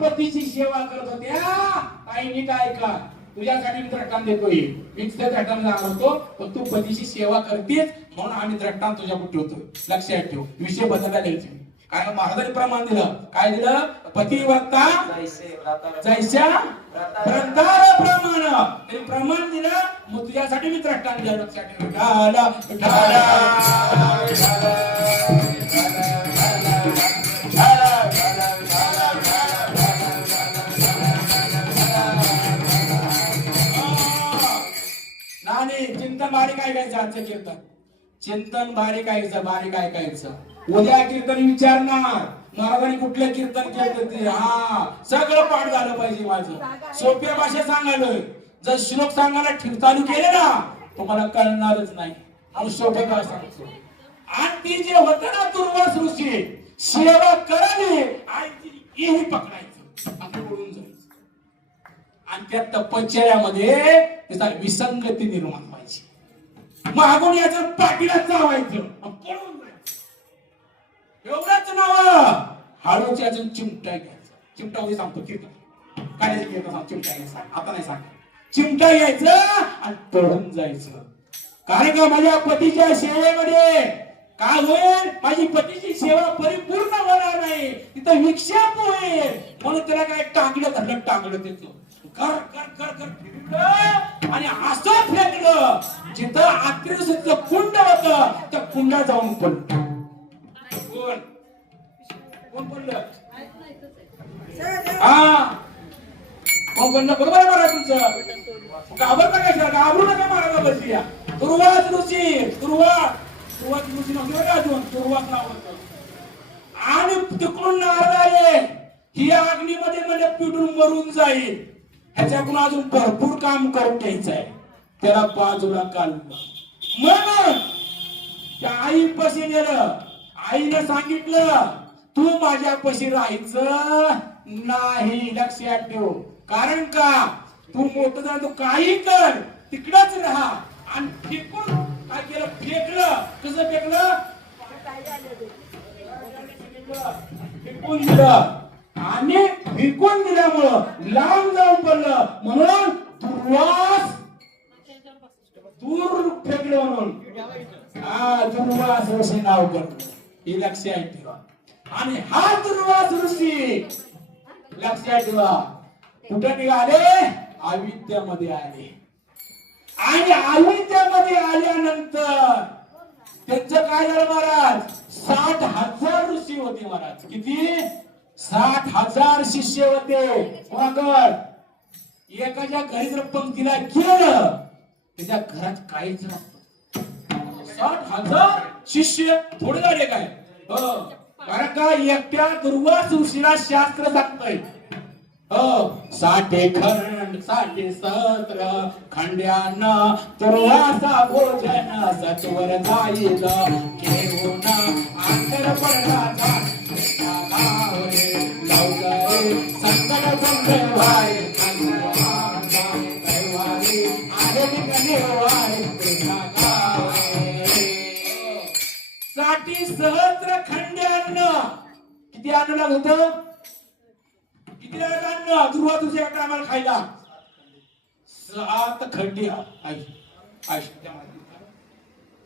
पतीची सेवा करत होत्या. काही नीट ऐका तुझ्यासाठी मी द्रष्टांत देतोय. मी त्या द्रष्टांत सांगतो पण तू पतीची सेवा करतेस म्हणून आम्ही द्रष्टांत तुझ्या पुढे ठेवतोय. लक्षात ठेव. विषय बदलला द्यायचे कारण महाराजांनी प्रमाण दिलं. काय दिलं? जैसे व्रता- जैसा प्रमाण. तरी प्रमाण दिलं. मग तुझ्यासाठी मी द्रष्टांत दिलं. लक्षात ठेव. विठाला, चिंतन बारीक ऐकायचं आजचं कीर्तन? चिंतन बारीक ऐकायचं बारीक ऐकायचं उद्या कीर्तन विचारणार. महाराजांनी कुठलं कीर्तन केलं ते? हा सगळं पाठ झालं पाहिजे माझं. सोप्या भाषेत सांगायलोय जर श्लोक सांगायला ठीक चालू केले ना तुम्हाला कळणारच नाही. आणि सोप्या भाषेत सांगतो? आणि ती जे होत ना दुर्वास ऋषी सेवा करावी आणि ती हेही पकडायचं आणि जायचं. आणि त्या तपश्चर्यामध्ये त्याचा विसंगती निर्माण मागून याचं पाठीला चावायचं पळून जायचं. एवढंच नाव हळूच याचं चिमटा घ्यायचं चिमटा उद्या सांगतो चिमटा. काय घेतो सांग चिमटा घ्यायचा आता नाही सांग चिमटा घ्यायचं आणि पळून जायचं. कारण का माझ्या पतीच्या सेवेमध्ये काय होईल? माझी पतीची सेवा परिपूर्ण होणार नाही. तिथं विक्षेप होईल. म्हणून त्याला काय टांगलं धरलं टाकलं त्याचं कर कर कर कर फिरलं आणि असं फेकलं. जिथं आत्रेचं कुंड होत त्या कुंडा जाऊन पडलं कोण कोण पडलं हा. कोण पडलं बरोबर आहे मला तुमचं. घाबरता कशा घाबरू नका मारायला बसली या सुरुवात ऋषी सुरुवात सुरुवात ऋषी नव्हती बरं अजून? सुरुवात नाव आणि तिकडून नारद आले. ही अग्नीमध्ये म्हणजे पिटून मरून जाईल. ह्याच्याकडून अजून भरपूर काम करून घ्यायचं आहे त्याला बाजूला काढलं म्हणून त्या आई पशी नेलं. आईने सांगितलं तू माझ्या पशी राहायचं नाही लक्षात ठेव. कारण का? तू मोठं झालं तू काही कर. तिकडच राहा. आणि फेकून काय केलं? फेकलं. कसं फेकलं? फेकून दिलं. आणि विकून दिल्यामुळं लांब जाऊन पडलं. म्हणून दुर्वास दूर फेकलं म्हणून. हा दुर्वास ऋषी नाव करतो हे लक्षात ठेवा. आणि हा दुर्वास ऋषी लक्षात ठेवा. कुठं निघाले? अविद्यामध्ये आले. आणि आविद्यामध्ये आल्यानंतर त्यांचं काय झालं महाराज? साठ हजार ऋषी होते महाराज. किती? साठ हजार शिष्य होते. कोणाकड एकाच्या घरी जर पंक्तीला गेलं त्याच्या घरात काहीच नसतं साठ हजार शिष्य थोडे झाले काय? हो. कारण का एकट्या दुर्वास ऋषीला शास्त्र सांगतंय. हो. साठे खंड साठे सत्र खंड्यांना तुर्वासा भोजन सत्वर जाईल केवना आंतर पडला साठी सहस्र खंड अन्न. किती अन्न लागत होतं? किती लागत अन्न? ध्रुवा तुझ्या टायमाला खायला. सात खंडी.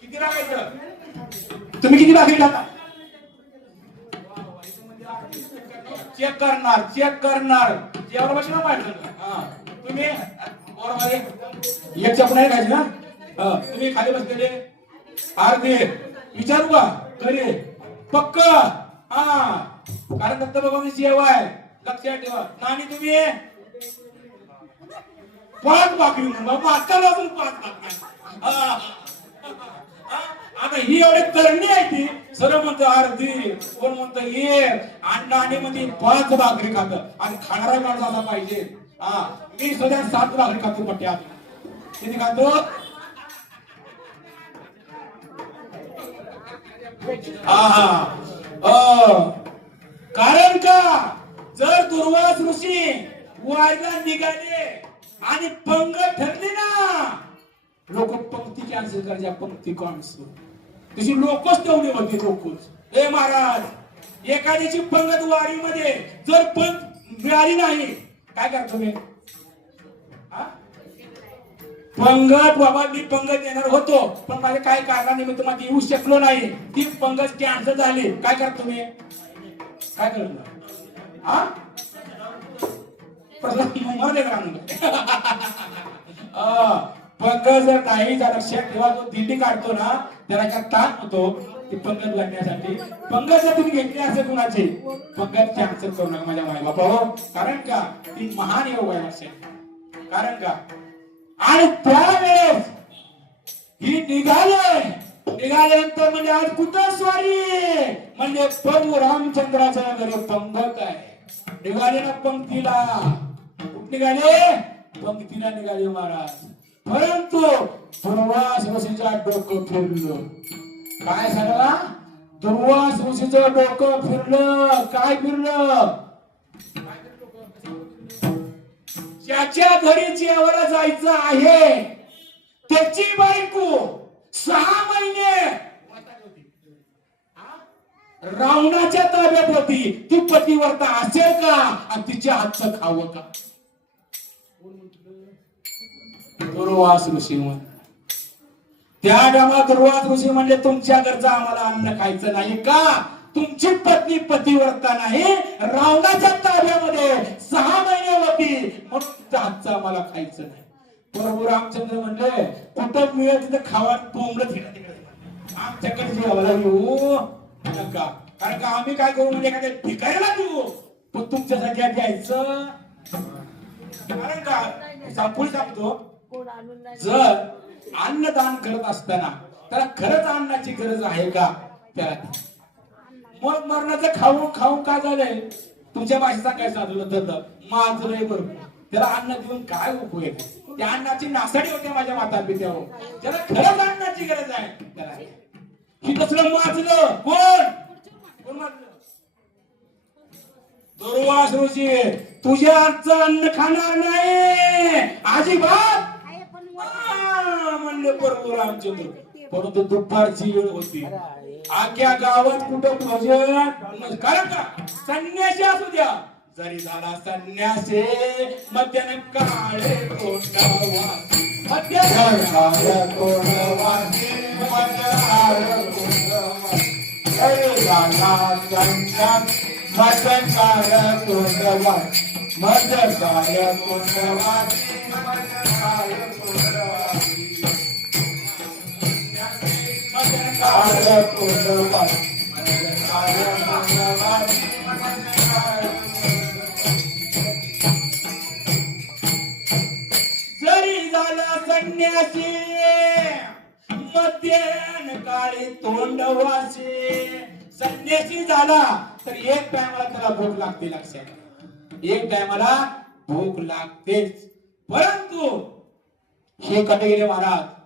किती लागायचं तुम्ही किती भाकरी खाता चेक करणार चेक करणार. जेवढं बस ना पाहिजे तुम्ही एक चपण आहे खायची ना? तुम्ही खाली बसलेले. अर्धे. विचारू का करे पक्क. हा. कारण दत्त भगवान सेवा आहे. लक्षात ठेवा. नाणी तुम्ही? पाच बाकी म्हणून. बाबा मागच्या लागून पाच बाकी आता ही एवढे करणी आहे ती. सर्व म्हणतो अर्धी. कोण म्हणतो ये. अंडा आणि मध्ये पाच भाकरी खात. आणि खाणारा माणूस असा पाहिजे. हा मी सध्या सात भाकरी खातो पट्ट्या किती खातो? हा हा. कारण का? जर दुर्वास ऋषी वायला निघाले आणि पंग ठरली ना लोक पंक्ती कॅन्सल करायच्या पंक्ती कॉन्सू तशी लोकच तेवढे होते लोकच. ए महाराज एखाद्याची पंगत वारीमध्ये जर पंत मिळाली नाही काय करतो मी? पंगत बाबा मी पंगत येणार होतो पण माझ्या काही कारणानिमित्त माझी येऊ शकलो नाही. ती पंगत कॅन्सल झाली. काय करतो मी? काय करतो हा? प्रल्हाद जर नाही लक्षात ठेवा तो दिंडी काढतो ना त्याला काय ताण होतो ती पंगत लागण्यासाठी? पंगत जर तुम्ही घेतली असेल कुणाची पंगत कॅन्सल करू नका माझ्या माय बाबा हो कारण का? ती महान योग आहे असेल. कारण का? आणि त्यावेळेस ही निघाले. निघाल्यानंतर म्हणजे आज कुठं स्वारी म्हणजे प्रभू रामचंद्राच्या घरी पंगत आहे. निघाले ना पंक्तीला. कुठे निघाले? पंक्तीला निघाले हो महाराज. परंतु दुर्वास ऋषीच्या डोकं फिरलं. काय सांगला दुर्वास ऋषीचं डोकं फिरलं. काय फिरलं? ज्याच्या घरी जेवायला जायचं आहे त्याची बायको सहा महिने रावणाच्या ताब्यात होती. ती पतीवरता असेल का? आणि तिच्या हातचं खावं का? दुर्वास ऋषी म्हण त्या टायमाला दुर्वास ऋषी म्हणजे तुमच्या घरचं आम्हाला अन्न खायचं नाही का? तुमची पत्नी पतिवर्ता नाही. रावणाच्या ताब्यामध्ये सहा महिने होती. म्हणून हातचं आम्हाला खायचं नाही. प्रभू रामचंद्र म्हणले कुठं मिळेल तिथं खावा कोंबडं तिकडे आमच्याकडे जेवायला येऊ नका कारण का आम्ही काय करू म्हणजे एखाद्या भिकाऱ्याला देऊ? पण तुमच्यासाठी आधी यायचं. कारण का? सापुळ सांगतो. जर अन्नदान करत असताना त्याला खरंच अन्नाची गरज आहे का? त्याला मग मरणाचं खाऊन खाऊन का झालंय? तुमच्या भाषेचा काय साधलं तर? माजलंय बरोबर त्याला अन्न देऊन काय उपयोग त्या अन्नाची नासाडी होते माझ्या माता पित्यावर. त्याला खरंच अन्नाची गरज आहे त्याला ही कसलं माजलं? कोण? कोण माजलं? दुर्वास ऋषी तुझ्या आजचं अन्न खाणार नाही. अजिबात म्हणले प्रभू रामचंद्र. परंतु दुपारची वेळ होती. आख्या गावात कुठं भजन? कारण का संन्यासी असू द्या. जरी झाला संन्यासी मध्यान काळे कोंडावासी मध्यान काळे कोंडावासी मध्यान जरी काळे कोंडावासी मध्यान काळे कोंडावासी जरी झाला संन्यासी मध्यन काळी तोंडवासी संन्यासी झाला तर एक टायमाला त्याला भूक लागते लक्षात. एक टायमाला भूक लागतेच. परंतु हे कटे गेले महाराज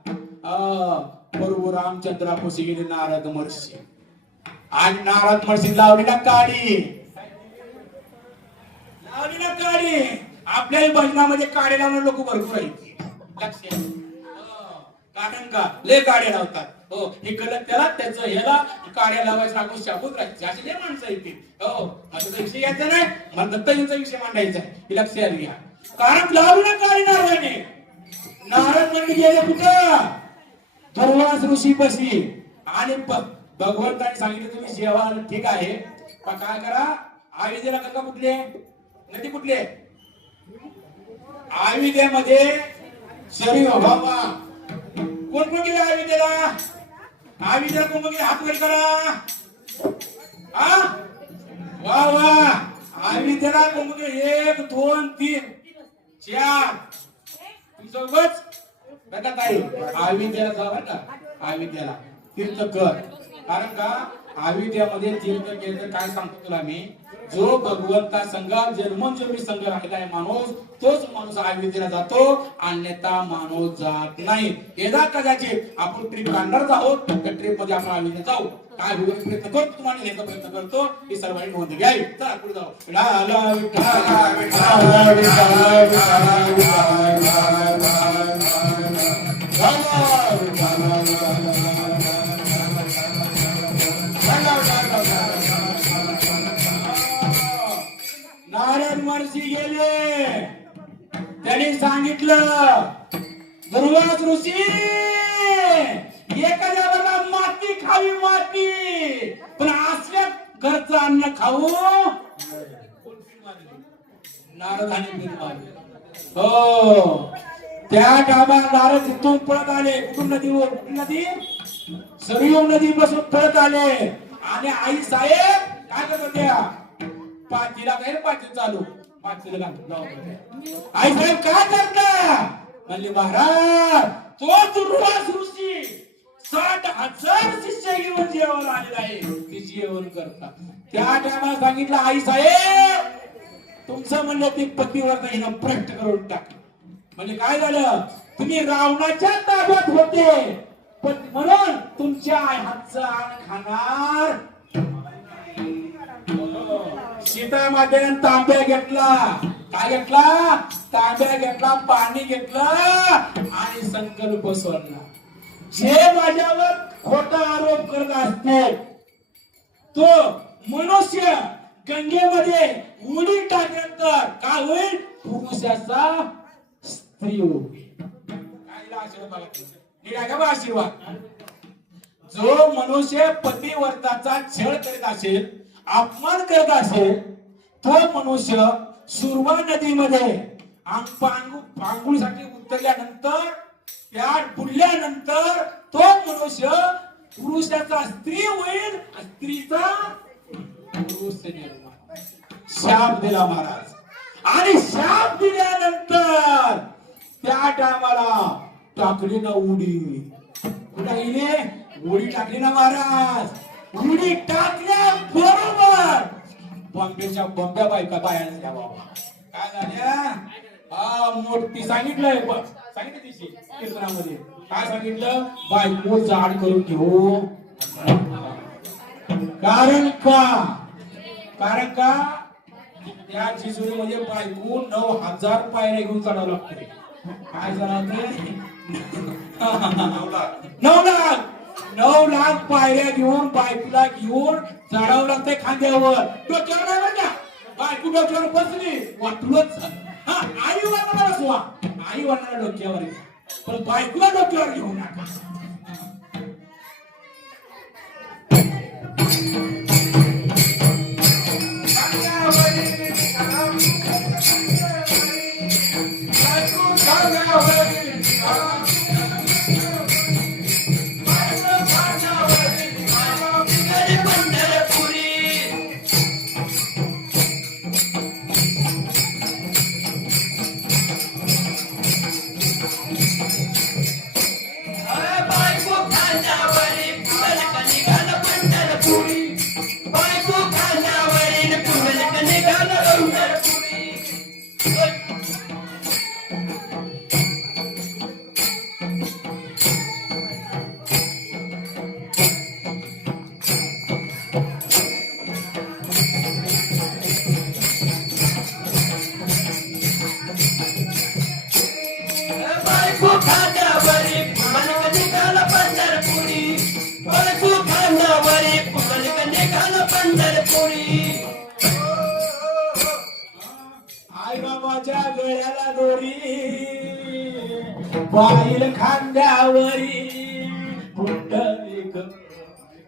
प्रभू रामचंद्रापाशी गेले नारद महर्षी. आणि नारद महर्षी लावली ना काडी. लावली ना काडी. आपल्याही भजनामध्ये काडे लावणारे लोक भरपूर आहेत. लक्ष हो. कारण का? लय काडे लावतात. हो. हे कलर त्याला त्याच ह्याला काड्या लावायचं आपण शाबूत राहायचे असे लय माणसं येतील हो. माझा विषय यायचा नाही. मला दत्ताजींचा विषय मांडायचा हे लक्षात घ्या. कारण लावली ना काडी नारदाने. नारद म्हणजे गेले कुठं? दुर्वास ऋषी पशी आणि प- भगवंताने सांगितलं तुम्ही जेवा ठीक आहे. पण काय करा? आयुध्याला गंगा कुठले नदी कुठले आयुध्यामध्ये शरीर भावा कोण कोण गेले आयुध्याला? आयुध्याला कोण कोण गेले? हात वर करा. हा? वा वा. आयुध्याला कोण कोण एक दोन तीन चार. तुमचं उगाच बघा ताई आविद्याला जा बरं का आविद्याला तीर्थ कर कारण का आविद्यामध्ये तीर्थ केलं तर काय सांगतो तुला मी जो भगवंता संघात जन्मोजन्मी संघ राहिलाय माणूस तोच माणूस आयुर्वेदला जातो अन्यथा माणूस जात नाही येणार कदाचित आपण ट्रिप काढणारच आहोत त्या ट्रिपमध्ये आपण आयुर्वेद जाऊ काय होईल प्रयत्न करतो तुम्हाला घ्यायचा प्रयत्न करतो ही सर्वांनी नोंद घ्यावी चला पुढे जाऊ विठाला, विठाला, विठाला, विठाला, विठाला, नारायण माणसी गेले. त्यांनी सांगितलं दुर्वास ऋषी एखाद्या माती खावी माती पण असल्या घरचं अन्न खाऊ. नारदाने हो. त्या डाबा नारद तिथून पळत आले. कुठून नदीवर कुठली नदी? सरयू नदी पासून पळत आले. आणि आई साहेब काय करत होत्या? पाचीला काय पाची चालू? पाचीला आई साहेब काय करता? म्हणले महाराज तो दुर्वास ऋषी. साठ हजार शिष्य घेऊन जेवण आलेला आहे. ते जेवण करता. त्या टायमाला सांगितलं आई साहेब तुमचं म्हणलं ते पतीवर नाही प्रश्न करून टाक. म्हणजे काय झालं? तुम्ही रावणाच्या ताब्यात होते. पण म्हणून तुमच्या हातचं खाणार. सीता मातेने तांब्या घेतला. काय घेतला? तांब्या घेतला पाणी घेतलं आणि संकल्प सोडला. जे माझ्यावर खोटा आरोप करत असते तो मनुष्य गंगेमध्ये उडी टाकल्यानंतर काय होईल? पुरुषाचा स्त्री होईल आशीर्वाद जो मनुष्य पती वर्ताचा छळ करीत असेल अपमान करत असेल तो मनुष्य सुरवा नदीमध्ये आंग- पांगुळीसाठी उतरल्यानंतर त्या बुडल्यानंतर तो मनुष्य पुरुषाचा स्त्री होईल स्त्रीचा पुरुष निर्माण. शाप दिला महाराज. आणि त्या टायमाला टाकली ना उडी. कुठे उडी टाकली ना महाराज. उडी टाकल्या बरोबर. बॉम्बेच्या बॉम्ब्या बायका बाया झाल्या बाबा. काय झाल्या हा मोठी सांगितलंय. सांगितलं तिची कीर्तनामध्ये. काय सांगितलं? बायको जाड करून घेऊ. कारण का? कारण का? त्या जिजुरीमध्ये बायको नऊ हजार पायऱ्या घेऊन चढावं लागते. काय चढावते नऊ लाख. नऊ लाख पायऱ्या घेऊन बायकोला घेऊन चढावं लागतंय खांद्यावर. डोक्यावर नाही का? बायको डोक्यावर बसली. वाटलंच हा आई वडिलांना बसवा. आई वडिलांना डोक्यावर पण बायकोला डोक्यावर घेऊ नका.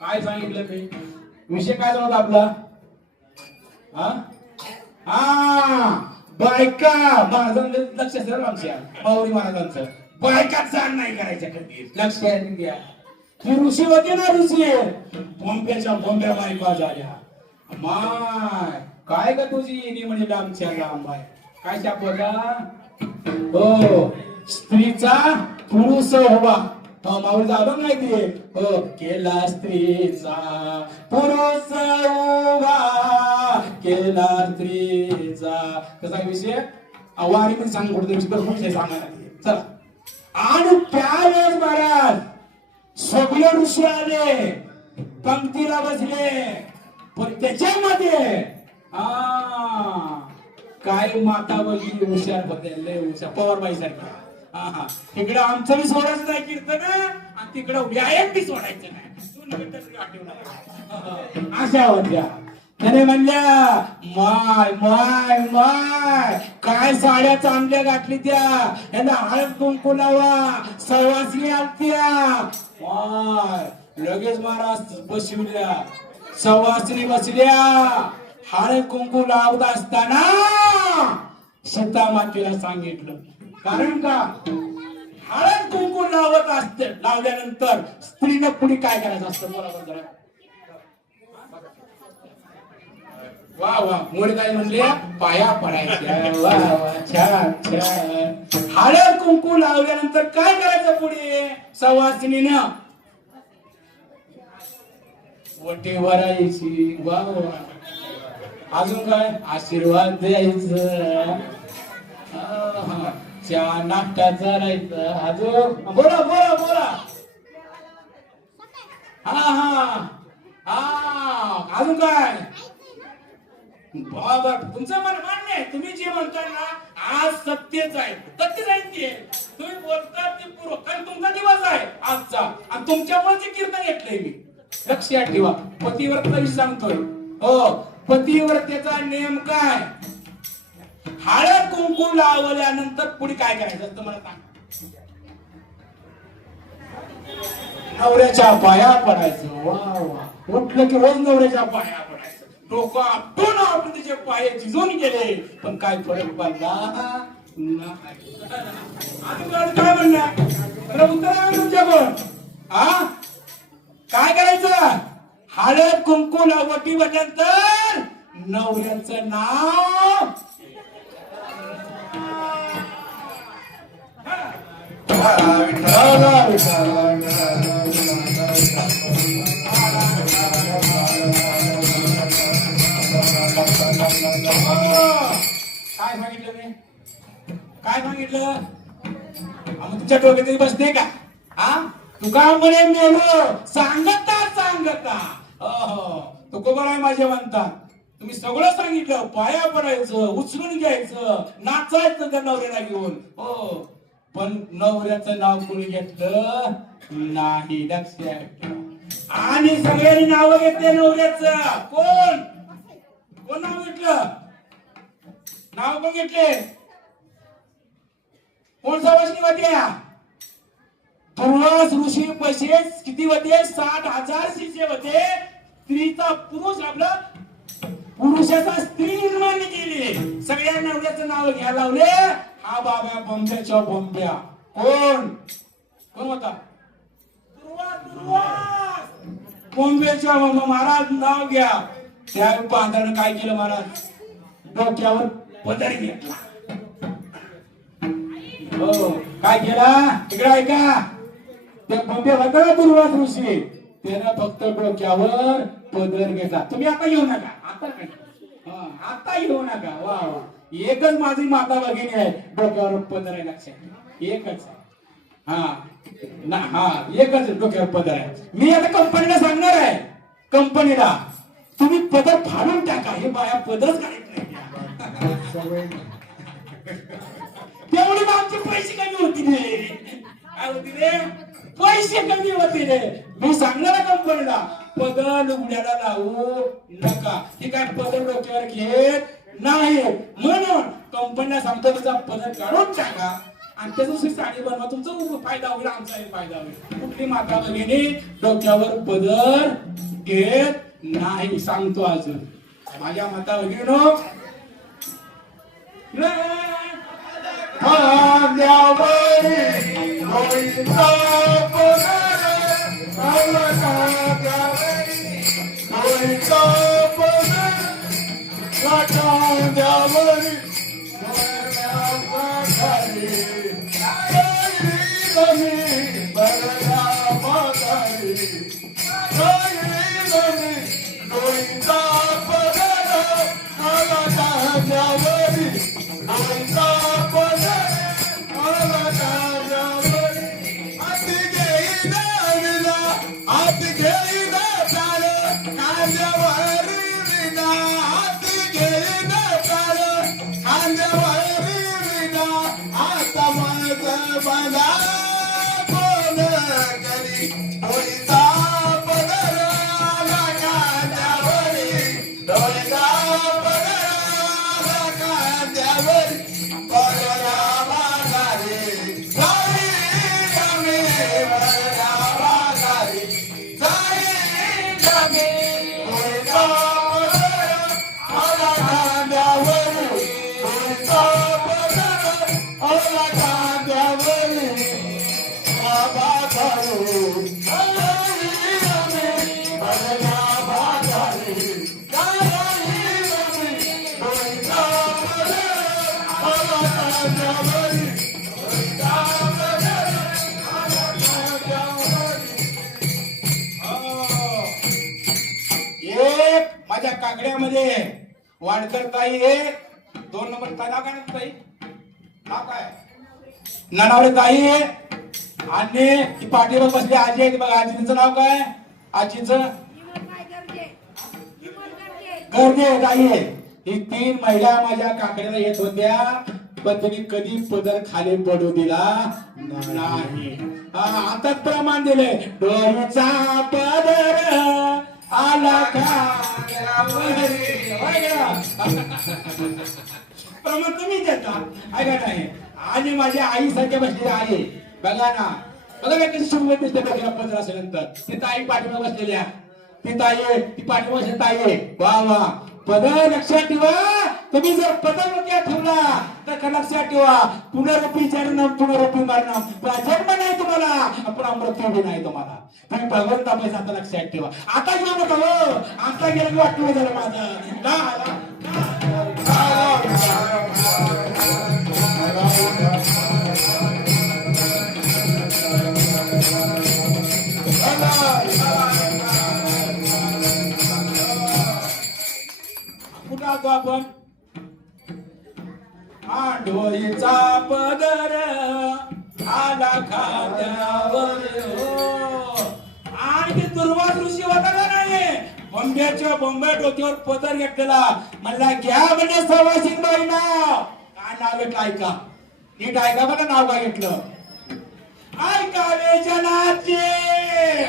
काय सांगितलं ते? विषय काय झाला होता आपला? हा? हा बायका महाराजांचं लक्ष असेल आमच्या. माऊली महाराजांचं. बायका जाण नाही करायच्या कधी. लक्ष द्या. ती ऋषी होती ना ऋषी. बोंब्याच्या बोंब्या बायका झाल्या. माय काय का तुझी येणी म्हणजे लांबच्या लांब आहे? काय शाप होता? हो स्त्रीचा पुरुष होवा. हो माऊली माहितीये हो केला स्त्रीचा पुरुष होवा केला स्त्रीचा. कसा विषय? आवारी पण सांग कुठे भरपूर विषय सांगायला चला. आणि त्यावेळेस महाराज सगळे ऋषी आले. पंक्तीला बसले. पण त्याच्यामध्ये आ, काय माता बघितली हुशार बदलले हुशार पवारबाई सारखी. हा हा. तिकडं आमचं बी सोडायचं नाही कीर्तन आणि तिकडं व्यायाम बी सोडायचं नाही. अशा होत्या त्याने म्हणल्या माय माय माय काय साड्या चांगल्या गाठली त्या. यांना हळद कुंकू लावा सहवासनी आलत्या माय लगेच महाराज बसविल्या. सवासरी बसल्या. हळद कुंकू लावत असताना सीता मातेला सांगितलं. कारण का? हळद कुंकू लावत असते लावल्यानंतर स्त्रीनं पुढे काय करायचं असतं? बोला जरा. वा वा. मोरे काय म्हणले पाया पडायच्या. वा वा छान छान. हळद कुंकू लावल्यानंतर काय करायचं पुढे? सवासिनीनं वटे वरायची वा अजून काय? आशीर्वाद द्यायचं. आहा. चहा नाश्ता अजून? बोला बोला बोला. हा हा. हा. अजून काय? बाबा तुमचं मन मान्य आहे. तुम्ही जे म्हणताय ना आज सत्यच आहे. सत्यच आहे ते तुम्ही बोलता ते पूर्व. कारण तुमचा दिवस आहे आजचा. आणि तुमच्यामुळे ते कीर्तन घेतलंय मी. लक्षात ठेवा. पतिव्रता विषयी सांगतोय. हो पतिव्रतेचा नियम काय? हळद कुंकू लावल्यानंतर पुढे काय करायचं असतं मला सांग. नवऱ्याच्या पाया पडायचं. वा वा. उठलं की रोज नवऱ्याच्या पाया पडायचं. डोकं आपण आपण त्याचे पाय झिजून गेले. पण काय फरक पडला? नाही. काय म्हणणार? तर उत्तर आहे तुमच्याकडून हा काय करायचं? हळद कुंकू लावटी म्हटल्यानंतर नवऱ्याचं नाव काय सांगितलं मी? काय सांगितलं? मग तुमच्या डोक्यात बसते का? हा? तुका म्हणे मेलो सांगता सांगता. अहो तुकोबर आहे माझे म्हणतात तुम्ही सगळं सांगितलं पाया पडायचं उचलून घ्यायचं नाचायचं त्या नवऱ्याला घेऊन. हो पण नवऱ्याचं नाव कोणी घेतलं? नाही लक्षात आणि सगळ्यांनी नाव घेतले नवऱ्याच. कोण? कोण नाव घेतलं? नाव कोण घेतले? कोण सवासनी होत्या पूर्वज ऋषी पैसे किती होते? साठ हजार शिष्य होते. स्त्रीचा पुरुष आपला पुरुषाचा स्त्री निर्माण केली. सगळ्या नवऱ्याचं नाव घ्या लावले. हा बाबा बॉम्ब्याच्या बॉम्ब्या. कोण? कोण होता? दुर्वा दुर्वास बॉम्बेच्या महाराज नाव घ्या. त्या पांढऱ्यानं काय केलं महाराज? डोक्यावर पदर घेतला. हो काय केला? तिकडे ऐका. त्या बंबे होता दुर्वास ऋषी. त्यानं फक्त डोक्यावर पदर घेतला. तुम्ही आता येऊ नका. आता नाही. आता येऊ नका. वा वा. एकच माझी माता भगिनी आहे. डोक्यावर पदर आहे लक्षात एकच हा. ना हा एकच डोक्यावर पदर आहे. मी आता कंपनीला सांगणार आहे. कंपनीला. तुम्ही पदर फाडून टाका. हे बाया पदरच काढत नाही. तेवढे आमचे पैसे कमी होतील रे. काय होतील रे? पैसे कमी होतील. रे मी सांगणार कंपनीला पदर लुगड्याला लावू नका. हे काय पदर डोक्यावर घेत नाही. म्हणून कंपनीला सांगतो तुझा पदर काढून टाका आणि त्या साडी बनवा. तुमचा फायदा होईल आमचाही फायदा होईल. कुठली माता भगिनी डोक्यावर पदर घेत नाही सांगतो अजून. माझ्या माता भगिनीनो द्यावरी कोणाला माझ्या कागड्यामध्ये वाडकर ताई एक दोन नंबर ताई नाव काय ना ताई? नाव काय? ननावरे ताई आणि ती पाठीवर बसली आजी आहे. बघा आजीचं नाव काय? आजीचं? गर्दे ताई आहे ही तीन महिला माझ्या काकड्याला येत होत्या. पण त्यांनी कधी पदर खाली पडू दिला नाही. हा, आता प्रमाण दिले डोळीचा पदर आला प्रमाण तुम्ही देता. ऐका नाही आणि माझ्या आई सारख्या बसलेली आई आहे. बघा ना. बघा ना कशी सुंदर दिसते बघा पंधरा नंतर. ती ताई पाठीमागे बसलेल्या ती ताई ती पाठीमा ताई आहे. वा वा. पद लक्षात ठेवा तुम्ही जर पद डोक्यात ठेवला तर का लक्षात ठेवा पुनरुपी चरणम पुनरुपी मारणं जन्म नाही तुम्हाला आपण मृत्यू नाही तुम्हाला तुम्ही भगवंत पैसा आता लक्षात ठेवा आता घेऊ नका हो आता गेलं की वाटलं झालं माझं ला, आपण. आंडोळीचा पदर आला खात्यावर हो. आणि दुर्वास ऋषी होता का नाही बॉम्बेच्या बॉम्बे डोक्यावर पदर घेतलेला. म्हणला घ्या म्हणजे सवासिंग बाई नाव काय नाव घेतलं ऐका नीट ऐका बघा नाव काय घेतलं. ऐकावे जनाचे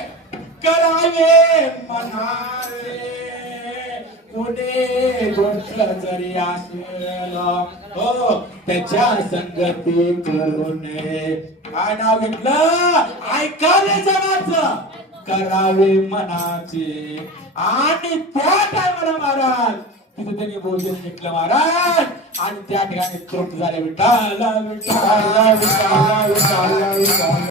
करावे मनारे. कुणे गोष्ट जरी असेल हो त्याच्या संगती करू नये काय नाव घेतलं? ऐकावे जनाचं करावे मनाचे. आणि त्या टायमाला महाराज तिथे त्यांनी भोजन घेतलं महाराज. आणि त्या ठिकाणी तृप्त झाले. विठाला विठाला विठाला विठाला